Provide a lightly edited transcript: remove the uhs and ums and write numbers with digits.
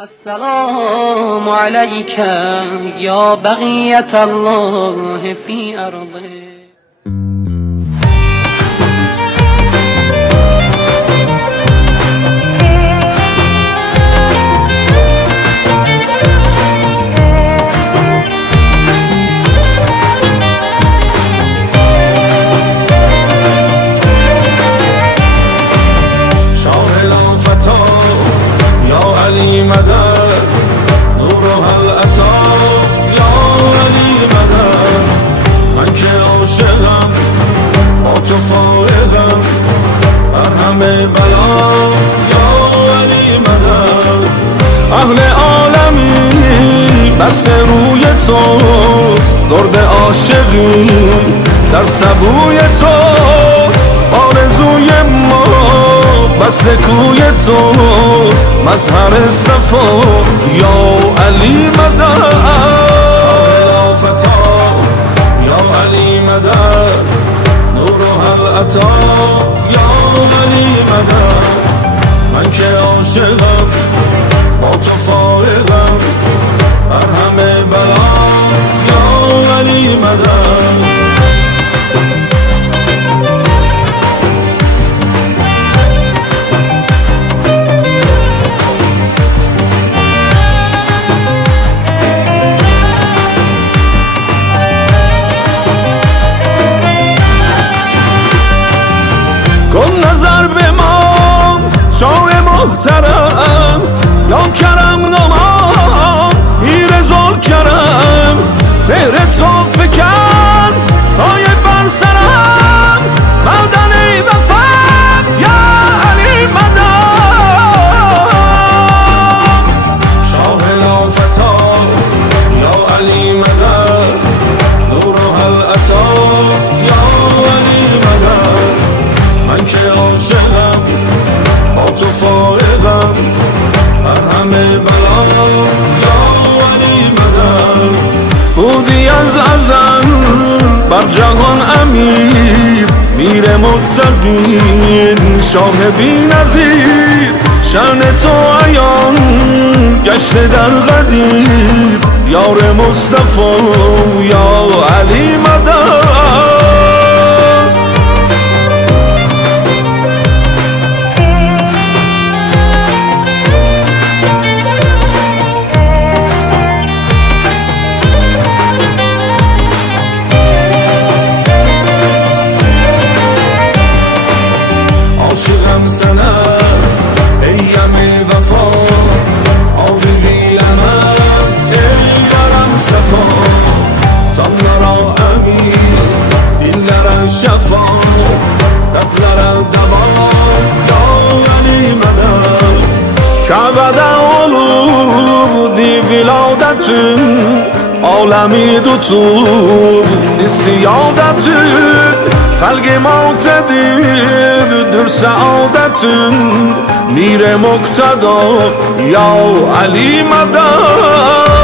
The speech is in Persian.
السلام عليك يا بقية الله في أرضه. علی مدد نور هل عطا یا علی مدد من که عاشقم با تو فارغم بر همه بلا یا علی مدد اهل عالمی بسته روی توست درد عاشقی در سبوی توست آرزوی ما وصل کوی توست مظهر صفا یا علی مدد شاه فتا یا علی مدد نور هل عطا یا علی مدد من که عاشقم با تو فارغم بر همه بلا یا علی مدد نظر به ما شاه محترم یا کرم نما پیر ذوالکرم مهر تو فکن سایه بر سرم مردن وفا یا علی مدد شاه لافتا یا علی مدد نور هل عطا یا علی مدد من که عاشقم با تو فارغم بر همه بلا یا علی مدد بودی از ازل بر جهان امیر میر متقین شاه بی نظیر شأن تو عیان گشته در قدیر یار مصطفی یا علی مدد عاشقم سنم ایم وفا آبی بیلنم ای برم صفا سانرا امیر دیلرم شفا دردلرم دوا یا علی مدد Kabe'de olurdu viladetün alemi tutur siyadetün Felgi mavtedir saadetün Mire mukteda ya Ali Medad